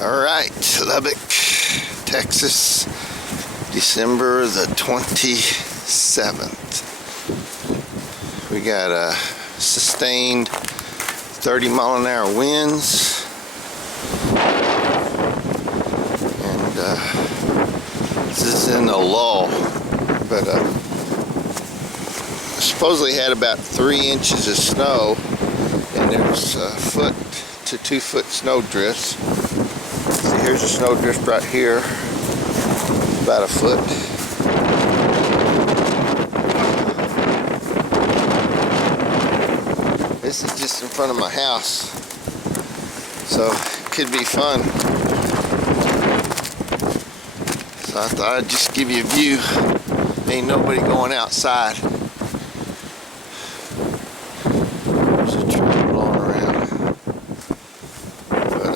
Alright, Lubbock, Texas, December the 27th. We got a sustained 30-mile-an-hour winds, and this is in a lull, but supposedly had about 3 inches of snow, and there's 1 to 2 foot snow drifts. See, here's a snow drift right here, about 1 foot. This is just in front of my house, so it could be fun. So I thought I'd just give you a view. Ain't nobody going outside. There's a tree blowing around. But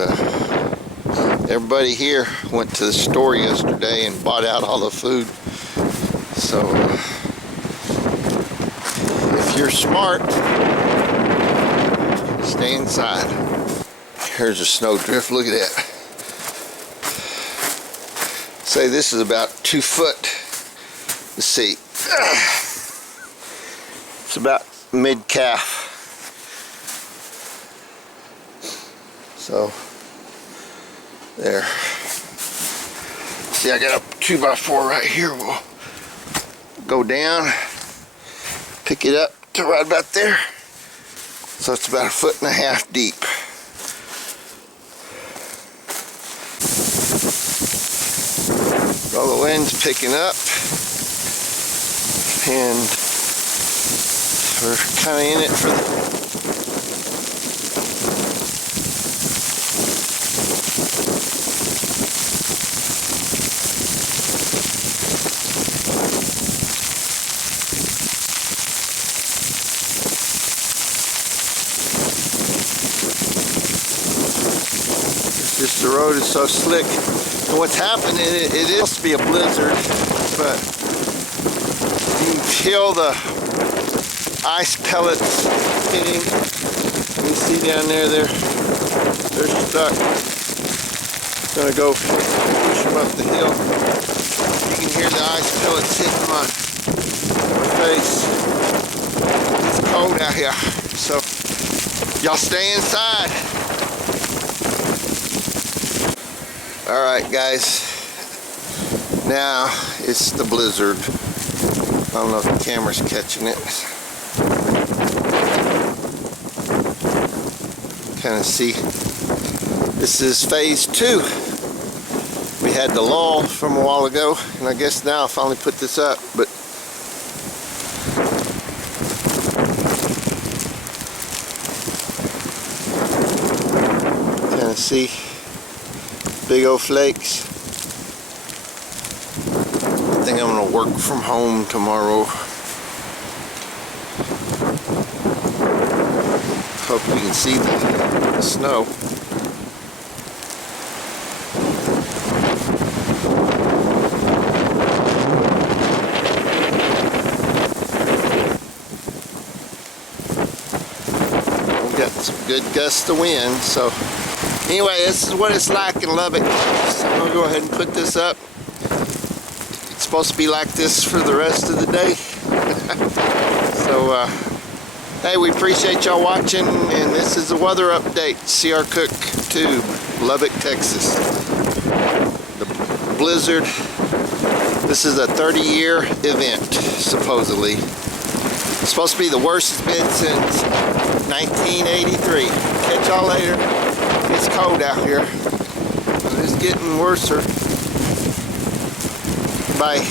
everybody here went to the store yesterday and bought out all the food. So if you're smart, stay inside. Here's a snow drift. Look at that. Say this is about 2 foot. Let's see. It's about mid-calf. So there. See, I got a 2x4 right here. We'll go down, pick it up to right about there. So it's about 1.5 feet deep. All the wind's picking up, and we're kind of in it for the road is so slick. And what's happening, it is supposed to be a blizzard, but you can feel the ice pellets hitting. You see down there, they're stuck. Gonna go push them up the hill. You can hear the ice pellets hitting my face. It's cold out here, so y'all stay inside. Alright guys, now it's the blizzard. I don't know if the camera's catching it. Kind of see, this is phase 2. We had the lull from a while ago, and I guess now I finally put this up, but kind of see big old flakes. I think I'm gonna work from home tomorrow. Hope you can see the snow. We've got some good gusts of wind, so anyway, this is what it's like in Lubbock. So I'm gonna go ahead and put this up. It's supposed to be like this for the rest of the day. So, hey, we appreciate y'all watching, and this is the weather update. C.R. Cook 2, Lubbock, Texas. The blizzard. This is a 30-year event, supposedly. It's supposed to be the worst it's been since 1983. Catch y'all later. It's cold out here. It's getting worse. Bye.